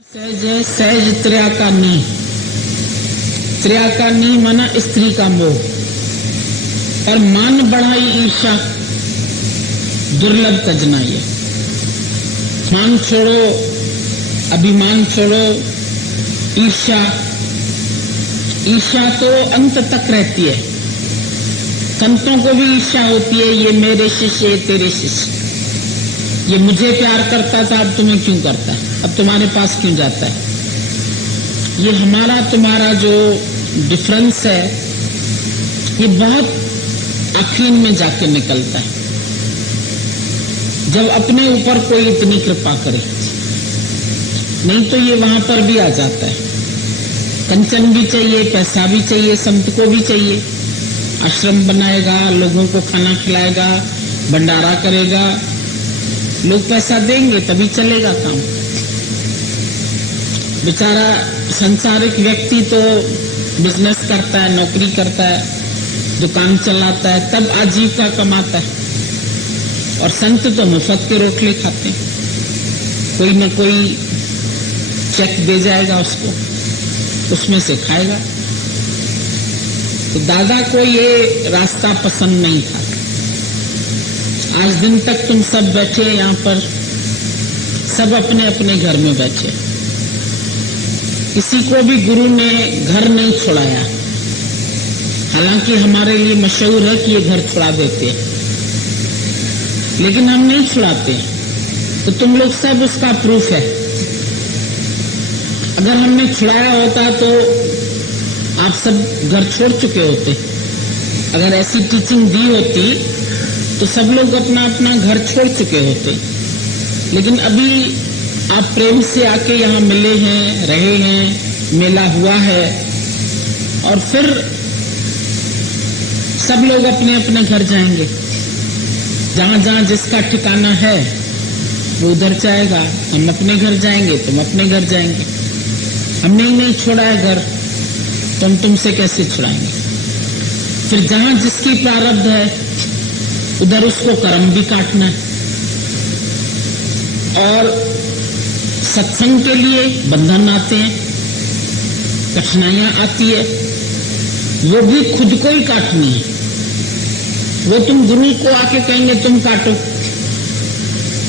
सहज सहज त्र्याकानी, त्र्याकानी माना स्त्री का मोह और मान बढ़ाई ईर्षा, दुर्लभ तजना। ये मान छोड़ो, अभिमान छोड़ो, ईर्षा, ईर्षा तो अंत तक रहती है। संतों को भी ईर्षा होती है, ये मेरे शिष्य, ये तेरे शिष्य, ये मुझे प्यार करता था, अब तुम्हें क्यों करता है, अब तुम्हारे पास क्यों जाता है। ये हमारा तुम्हारा जो डिफरेंस है, ये बहुत आखिर में जाके निकलता है, जब अपने ऊपर कोई इतनी कृपा करे। नहीं तो ये वहां पर भी आ जाता है। कंचन भी चाहिए, पैसा भी चाहिए, संत को भी चाहिए। आश्रम बनाएगा, लोगों को खाना खिलाएगा, भंडारा करेगा, लोग पैसा देंगे तभी चलेगा काम। बेचारा संसारिक व्यक्ति तो बिजनेस करता है, नौकरी करता है, दुकान चलाता है, तब आजीविका कमाता है। और संत तो मुफ्त के रोटले खाते हैं, कोई न कोई चेक दे जाएगा उसको, उसमें से खाएगा। तो दादा को ये रास्ता पसंद नहीं था। आज दिन तक तुम सब बैठे यहाँ पर, सब अपने अपने घर में बैठे, किसी को भी गुरु ने घर नहीं छुड़ाया। हालांकि हमारे लिए मशहूर है कि ये घर छुड़ा देते हैं, लेकिन हम नहीं छुड़ाते। तो तुम लोग सब उसका प्रूफ है। अगर हमने छुड़ाया होता तो आप सब घर छोड़ चुके होते। अगर ऐसी टीचिंग दी होती तो सब लोग अपना अपना घर छोड़ चुके होते। लेकिन अभी आप प्रेम से आके यहाँ मिले हैं, रहे हैं, मेला हुआ है, और फिर सब लोग अपने अपने घर जाएंगे। जहां जहां जिसका ठिकाना है वो उधर जाएगा। हम अपने घर जाएंगे, तुम अपने घर जाएंगे। हमने ही नहीं छोड़ा है घर, तो हम तुमसे कैसे छुड़ाएंगे। फिर जहां जिसकी प्रारब्ध है उधर उसको कर्म भी काटना है। और सत्संग के लिए बंधन आते हैं, कठिनाइयां आती है, वो भी खुद को ही काटनी है। वो तुम गुरु को आके कहेंगे तुम काटो।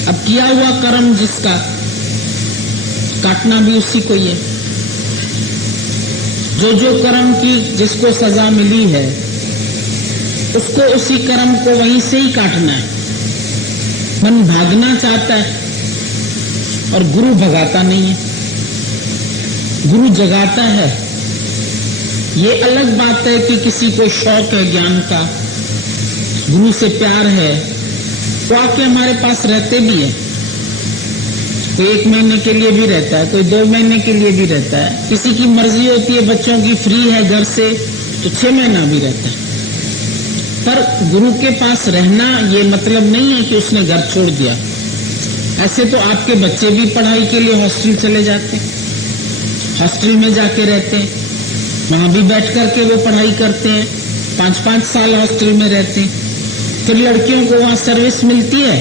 अब किया हुआ कर्म जिसका, काटना भी उसी को ही है। जो जो कर्म की जिसको सजा मिली है, उसको उसी कर्म को वहीं से ही काटना है। मन भागना चाहता है और गुरु भगाता नहीं है, गुरु जगाता है। ये अलग बात है कि किसी को शौक है ज्ञान का, गुरु से प्यार है, तो आके हमारे पास रहते भी है। कोई 1 महीने के लिए भी रहता है, कोई 2 महीने के लिए भी रहता है। किसी की मर्जी होती है, बच्चों की फ्री है घर से, तो 6 महीना भी रहता है। पर गुरु के पास रहना ये मतलब नहीं है कि उसने घर छोड़ दिया। ऐसे तो आपके बच्चे भी पढ़ाई के लिए हॉस्टल चले जाते हैं, हॉस्टल में जाके रहते हैं, वहां भी बैठ करके वो पढ़ाई करते हैं, 5-5 साल हॉस्टल में रहते हैं। फिर लड़कियों को वहां सर्विस मिलती है,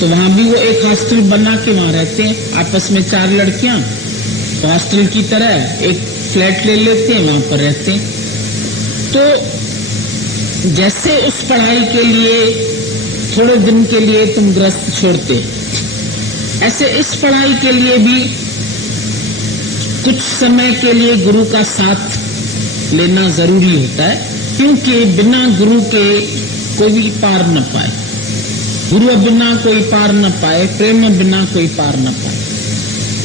तो वहां भी वो एक हॉस्टल बना के वहां रहते हैं। आपस में 4 लड़कियां तो हॉस्टल की तरह एक फ्लैट ले लेते हैं, वहां पर रहते हैं। तो जैसे उस पढ़ाई के लिए थोड़े दिन के लिए तुम गृहस्थ छोड़ते, ऐसे इस पढ़ाई के लिए भी कुछ समय के लिए गुरु का साथ लेना जरूरी होता है। क्योंकि बिना गुरु के कोई भी पार न पाए, गुरु बिना कोई पार न पाए, प्रेम बिना कोई पार न पाए।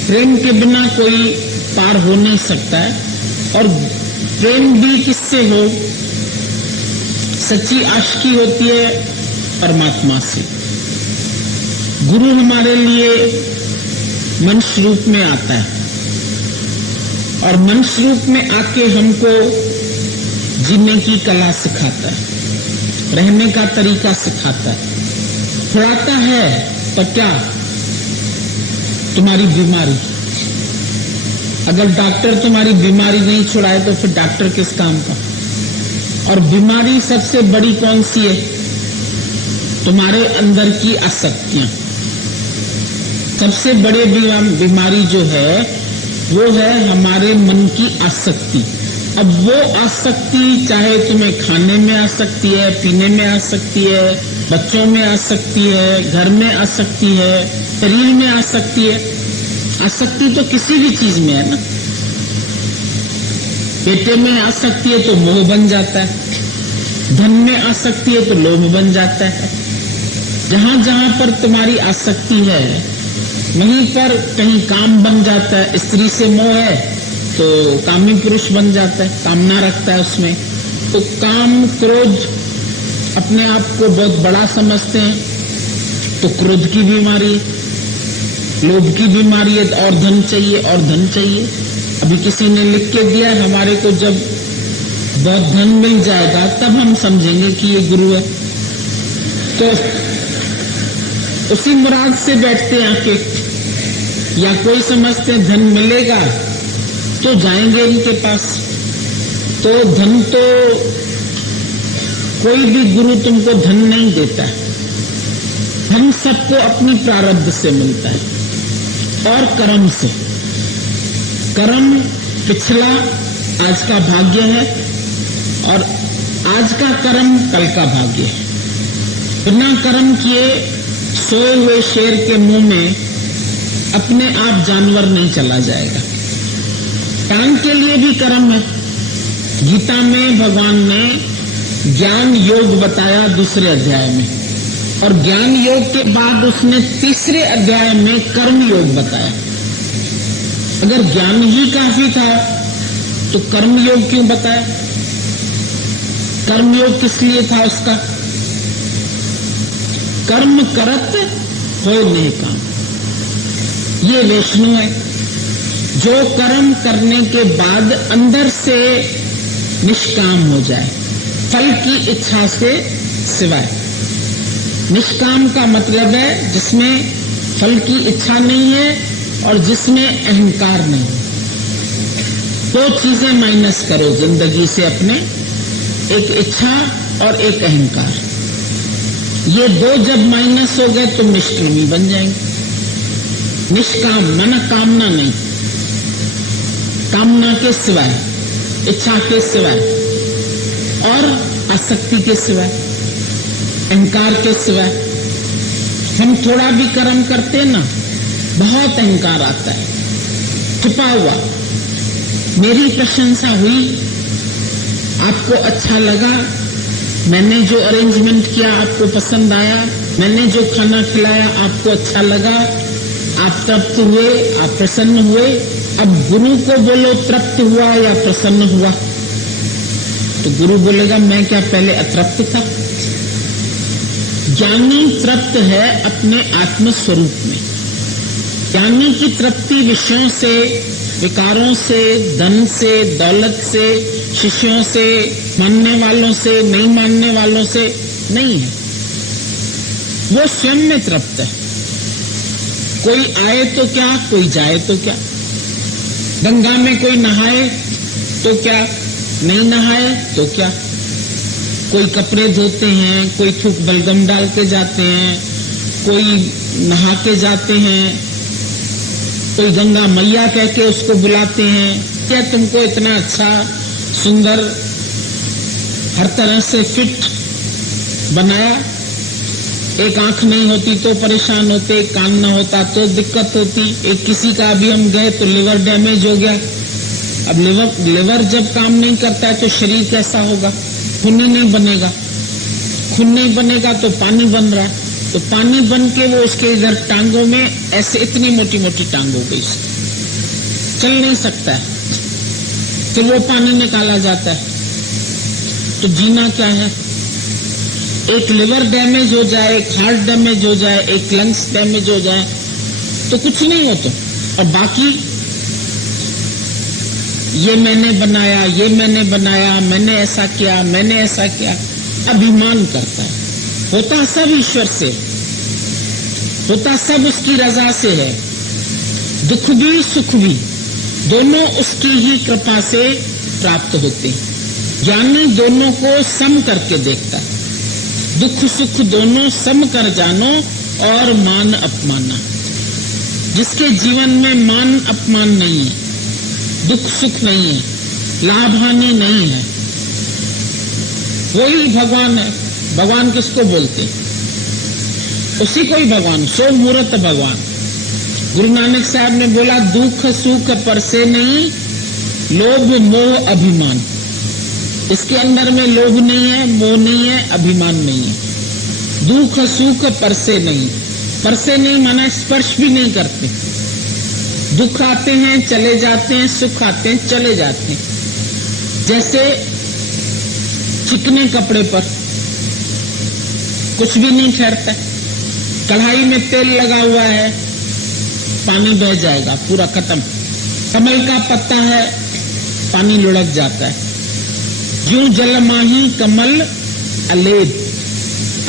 प्रेम के बिना कोई पार हो नहीं सकता है। और प्रेम भी किससे हो? सच्ची आशिकी होती है परमात्मा से। गुरु हमारे लिए मनुष्य रूप में आता है, और मनुष्य रूप में आके हमको जीने की कला सिखाता है, रहने का तरीका सिखाता है, छुड़ाता है। पर क्या? तुम्हारी बीमारी। अगर डॉक्टर तुम्हारी बीमारी नहीं छुड़ाए तो फिर डॉक्टर किस काम का? और बीमारी सबसे बड़ी कौन सी है? तुम्हारे अंदर की आसक्तियां। सबसे बड़े बीमारी जो है वो है हमारे मन की आसक्ति। अब वो आसक्ति चाहे तुम्हें खाने में आसक्ति है, पीने में आसक्ति है, बच्चों में आसक्ति है, घर में आसक्ति है, शरीर में आसक्ति है। आसक्ति तो किसी भी चीज में है ना। बेटे में आसक्ति है तो मोह बन जाता है, धन में आसक्ति है तो लोभ बन जाता है। जहां जहां पर तुम्हारी आसक्ति है वहीं पर कहीं काम बन जाता है। स्त्री से मोह है तो कामी पुरुष बन जाता है, कामना रखता है उसमें। तो काम क्रोध अपने आप को बहुत बड़ा समझते हैं तो क्रोध की बीमारी, लोभ की बीमारी है, और धन चाहिए और धन चाहिए। अभी किसी ने लिख के दिया, हमारे को जब बहुत धन मिल जाएगा तब हम समझेंगे कि ये गुरु है। तो उसी मुराद से बैठते हैं आके, या कोई समझते हैं धन मिलेगा तो जाएंगे इनके पास। तो धन तो कोई भी गुरु तुमको धन नहीं देता है। धन सबको अपनी प्रारब्ध से मिलता है और कर्म से। कर्म पिछला आज का भाग्य है और आज का कर्म कल का भाग्य है। बिना कर्म किए सोए हुए शेर के मुंह में अपने आप जानवर नहीं चला जाएगा। प्राण के लिए भी कर्म है। गीता में भगवान ने ज्ञान योग बताया दूसरे अध्याय में, और ज्ञान योग के बाद उसने तीसरे अध्याय में कर्म योग बताया। अगर ज्ञान ही काफी था तो कर्म योग क्यों बताया? कर्म योग किस लिए था उसका? कर्म करत हो नहीं काम। ये वैष्णव है जो कर्म करने के बाद अंदर से निष्काम हो जाए, फल की इच्छा से सिवाय। निष्काम का मतलब है जिसमें फल की इच्छा नहीं है और जिसमें अहंकार नहीं है। दो चीजें माइनस करो जिंदगी से अपने, एक इच्छा और एक अहंकार। ये दो जब माइनस हो गए तो निष्कामी बन जाएंगे। निष्काम माना कामना नहीं, कामना के सिवाय, इच्छा के सिवाय और आसक्ति के सिवाय, अहंकार के सिवाय। हम थोड़ा भी कर्म करते हैं ना, बहुत अहंकार आता है छिपा हुआ। मेरी प्रशंसा हुई, आपको अच्छा लगा, मैंने जो अरेंजमेंट किया आपको पसंद आया, मैंने जो खाना खिलाया आपको अच्छा लगा, आप तृप्त हुए, आप प्रसन्न हुए। अब गुरु को बोलो तृप्त हुआ या प्रसन्न हुआ, तो गुरु बोलेगा मैं क्या पहले अतृप्त था? ज्ञानी तृप्त है अपने आत्म स्वरूप में। ज्ञानी की तृप्ति विषयों से, विकारों से, धन से, दौलत से, शिष्यों से, मानने वालों से, नहीं मानने वालों से नहीं है। वो स्वयं में तृप्त है। कोई आए तो क्या, कोई जाए तो क्या। गंगा में कोई नहाए तो क्या, नहीं नहाए तो क्या। कोई कपड़े धोते हैं, कोई थूक बलगम डाल के जाते हैं, कोई नहा के जाते हैं, कोई गंगा मैया कह के उसको बुलाते हैं। क्या तुमको इतना अच्छा सुंदर हर तरह से फिट बनाया? एक आंख नहीं होती तो परेशान होते, एक कान न होता तो दिक्कत होती। एक किसी का अभी हम गए तो लिवर डैमेज हो गया। अब लिवर जब काम नहीं करता है तो शरीर कैसा होगा? खून ही नहीं बनेगा। खून नहीं बनेगा तो पानी बन रहा है, तो पानी बन के वो उसके इधर टांगों में ऐसे इतनी मोटी मोटी टांग हो गई, चल नहीं सकता है, तो वो पानी निकाला जाता है। तो जीना क्या है? एक लिवर डैमेज हो जाए, एक हार्ट डैमेज हो जाए, एक लंग्स डैमेज हो जाए तो कुछ नहीं होता। और बाकी ये मैंने बनाया, ये मैंने बनाया, मैंने ऐसा किया, मैंने ऐसा किया, अभिमान करता है। होता सब ईश्वर से, होता सब उसकी रजा से है। दुख भी सुख भी दोनों उसकी ही कृपा से प्राप्त होते हैं। ज्ञानी दोनों को सम करके देखता है। दुख सुख दोनों सम कर जानो और मान अपमाना। जिसके जीवन में मान अपमान नहीं है, दुख सुख नहीं है, लाभ हानि नहीं है, वही भगवान है। भगवान किसको बोलते हैं? उसी को ही भगवान, सो मूर्त भगवान। गुरु नानक साहब ने बोला दुख सुख पर से नहीं, लोभ मोह अभिमान। इसके अंदर में लोभ नहीं है, मोह नहीं है, अभिमान नहीं है। दुख सुख पर से नहीं, पर से नहीं माना स्पर्श भी नहीं करते। दुख आते हैं चले जाते हैं, सुख आते हैं चले जाते हैं। जैसे चिकने कपड़े पर कुछ भी नहीं ठहरता। कढ़ाई में तेल लगा हुआ है, पानी बह जाएगा, पूरा खत्म। कमल का पत्ता है, पानी लुढ़क जाता है। ज्यों जल माही कमल अलेप,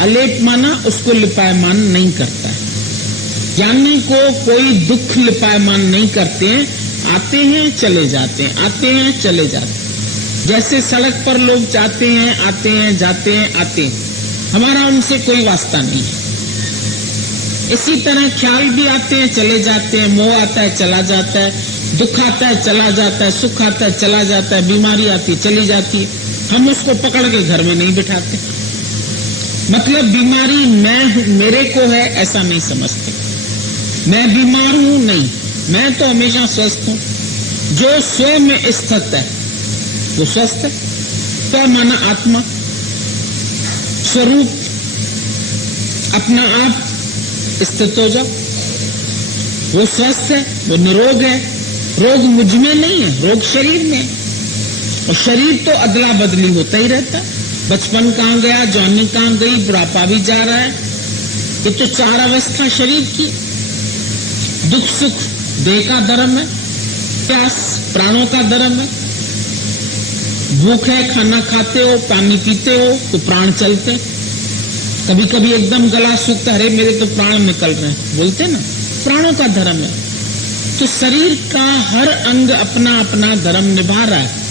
अलेप माना उसको लिपायमान नहीं करता है। ज्ञानी को कोई दुख लिपायमान नहीं करते हैं, आते हैं चले जाते हैं, आते हैं चले जाते हैं। जैसे सड़क पर लोग जाते हैं, आते हैं, जाते हैं, आते हैं, हमारा उनसे कोई वास्ता नहीं है। इसी तरह ख्याल भी आते हैं चले जाते हैं, मोह आता है चला जाता है, दुख आता है चला जाता है, सुख आता है चला जाता है, बीमारी आती है चली जाती है। हम उसको पकड़ के घर में नहीं बिठाते। मतलब बीमारी मैं मेरे को है ऐसा नहीं समझते। मैं बीमार हूं नहीं, मैं तो हमेशा स्वस्थ हूं। जो स्व में स्थित है वो स्वस्थ है। स्व माना आत्मा, स्वरूप, अपना आप स्थित हो जाओ, वो स्वस्थ है, वो निरोग है। रोग मुझ में नहीं है, रोग शरीर में है। और शरीर तो अदला बदली होता ही रहता है। बचपन कहाँ गया, जवानी कहाँ गई, बुढ़ापा भी जा रहा है। ये तो चार अवस्था शरीर की। दुख सुख देह का धर्म है, प्यास प्राणों का धर्म है। भूख है, खाना खाते हो, पानी पीते हो तो प्राण चलते। कभी कभी एकदम गला सूखता, अरे मेरे तो प्राण निकल रहे हैं, बोलते ना, प्राणों का धर्म है। तो शरीर का हर अंग अपना अपना धर्म निभा रहा है।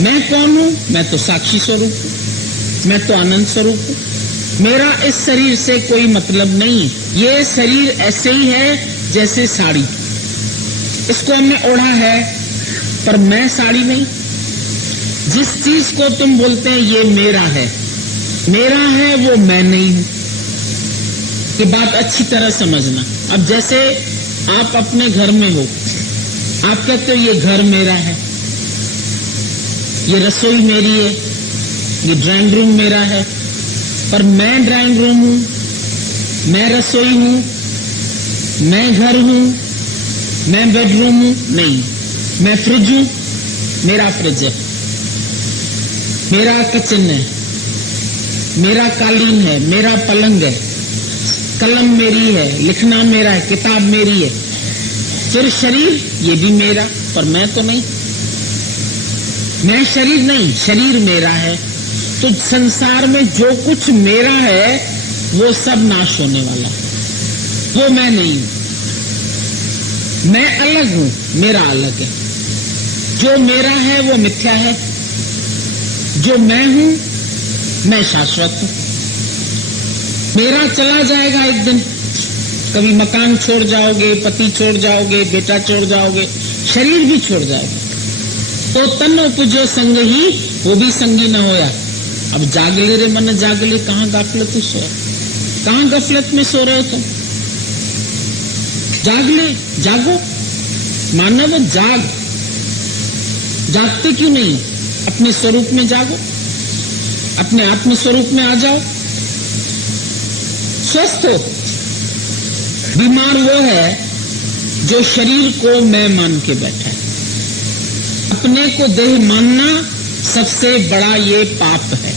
मैं कौन हूं? मैं तो साक्षी स्वरूप हूं, मैं तो आनंद स्वरूप हूं। मेरा इस शरीर से कोई मतलब नहीं। ये शरीर ऐसे ही है जैसे साड़ी, इसको हमने ओढ़ा है, पर मैं साड़ी नहीं। जिस चीज को तुम बोलते हैं ये मेरा है, मेरा है, वो मैं नहीं हूं। ये बात अच्छी तरह समझना। अब जैसे आप अपने घर में हो, आप कहते हो ये घर मेरा है, ये रसोई मेरी है, ये ड्राइंग रूम मेरा है, पर मैं ड्राइंग रूम हूं, मैं रसोई हूं, मैं घर हूं, मैं बेडरूम हूं? नहीं। मैं फ्रिज हूं, मेरा फ्रिज है, मेरा किचन है, मेरा कालीन है, मेरा पलंग है, कलम मेरी है, लिखना मेरा है, किताब मेरी है। फिर शरीर, ये भी मेरा, पर मैं तो नहीं। मैं शरीर नहीं, शरीर मेरा है। तो संसार में जो कुछ मेरा है वो सब नाश होने वाला है, वो मैं नहीं हूं। मैं अलग हूं, मेरा अलग है। जो मेरा है वो मिथ्या है, जो मैं हूं मैं शाश्वत हूं। मेरा चला जाएगा एक दिन, कभी मकान छोड़ जाओगे, पति छोड़ जाओगे, बेटा छोड़ जाओगे, शरीर भी छोड़ जाओगे। तो तन उपजो संग ही, वो भी संगी न होया। अब जागले रे मन जागले, कहां गफलत सोया, कहां गफलत में सो रहे हो तुम? जागले, जागो, मानव जाग। जागते क्यों नहीं? अपने स्वरूप में जागो, अपने आत्म स्वरूप में आ जाओ, स्वस्थ हो। बीमार वो है जो शरीर को मैं मान के बैठा है। अपने को देह मानना सबसे बड़ा ये पाप है।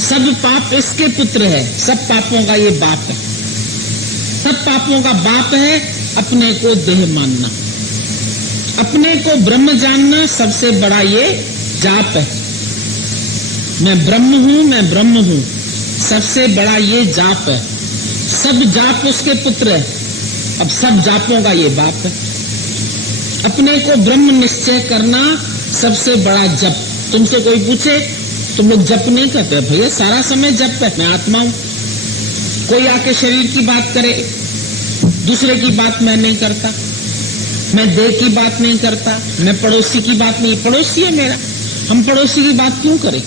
सब पाप इसके पुत्र है, सब पापों का ये बाप है। सब पापों का बाप है अपने को देह मानना। अपने को ब्रह्म जानना सबसे बड़ा ये जाप है। मैं ब्रह्म हूं, मैं ब्रह्म हूं, सबसे बड़ा ये जाप है। सब जाप उसके पुत्र है, अब सब जापों का ये बाप है। अपने को ब्रह्म निश्चय करना सबसे बड़ा जप। तुमसे कोई पूछे तुम लोग जप नहीं करते? भैया सारा समय जप है, मैं आत्मा हूं। कोई आके शरीर की बात करे, दूसरे की बात मैं नहीं करता। मैं देह की बात नहीं करता, मैं पड़ोसी की बात नहीं, पड़ोसी है मेरा, हम पड़ोसी की बात क्यों करें?